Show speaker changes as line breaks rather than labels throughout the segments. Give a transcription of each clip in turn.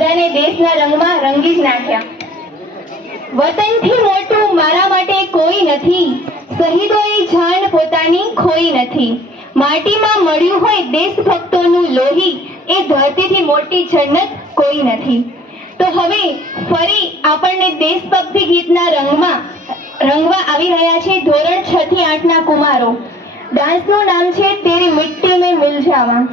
બધાને દેશના રંગમાં રંગી જ નાખ્યા. વતનથી મોટું મારા માટે કોઈ નથી. શહીદોએ જાન પોતાની ખોઈ નથી. માટીમાં મળ્યું હોય દેશભક્તોનું લોહી, એ ધરતીથી મોટી જન્નત કોઈ નથી. તો હવે ફરી આપણને દેશભક્તિ ગીતના રંગમાં, રંગવા આવી રહ્યા છે ધોરણ છ થી આઠના કુમારો. ડાન્સનું નામ છે, તેરી મિટ્ટી મેં મિલ જાવા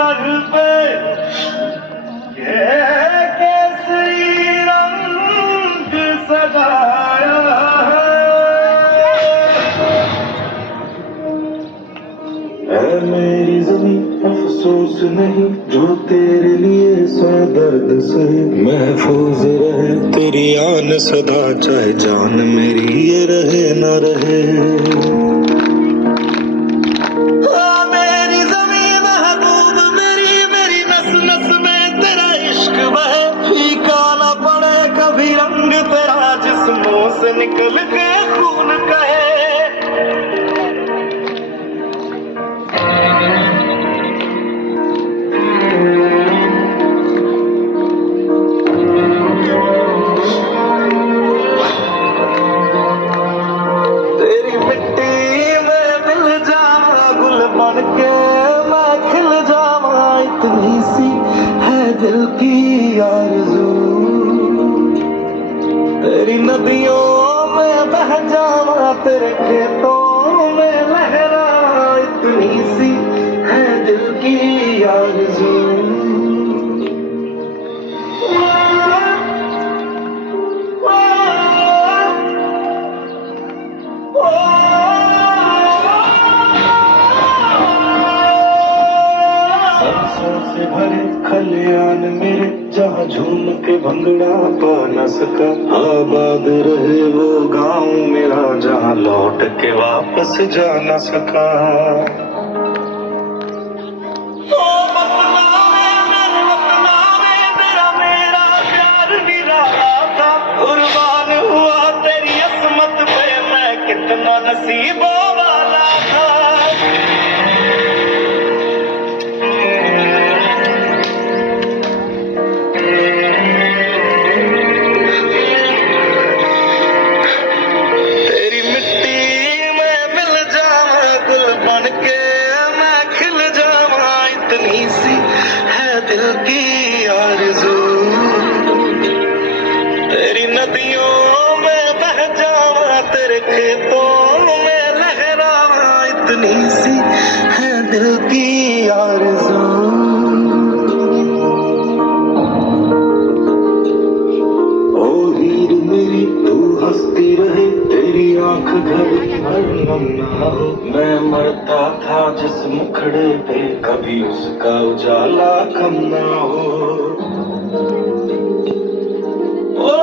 سر پہ۔ کیسری رنگ سجایا اے میری زمین، افسوس نہیں، جو تیرے لیے سو درد سے محفوظ رہے، تیری آن صدا، چاہے جان میری یہ رہے، نہ رہے۔ سے نکل کے خون کہے۔ تیری مٹی میں مل جانا، گل بن کے میں اتنی سی دل کی یار تیری ندیوں میں بہ جاواں تیرے کھیتوں سے بھرے کھلیان میرے، جہاں جھوم کے بھنگڑا پا نہ سکا۔ آباد رہے وہ گاؤں میرا، جہاں لوٹ کے واپس جا نہ سکا۔ کتنا نصیب اتنی سی ہے دل کی آرزو۔ تیری ندیوں میں بہ جاواں، تیرے کھیتوں میں لہراواں۔ اتنی سی ہے دل کی آرزو۔ میری تو ہستی رہے، تیری آنکھ گھر میں مرتا تھا جس مکھڑے پہ، کبھی اس کا اجالا کم نہ ہو۔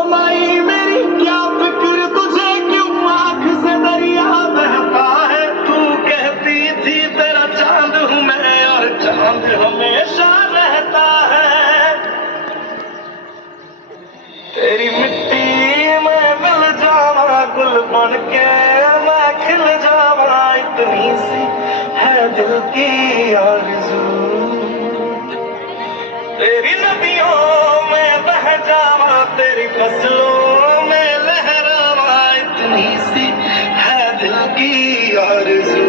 مائی، میری کیا فکر؟ دریا بہتا ہے؟ تو کہتی تھی، تیرا چاند ہوں میں اور چاند ہمیشہ رہتا ہے۔ تیری مٹی میں مل جانا گل بن کے۔ کھل جاوا اتنی سی ہے دل کی آرزو۔ تیری نبیوں میں بہ جاوا، تیری فصلوں میں لہراوا، اتنی سی ہے دل کی آرزو۔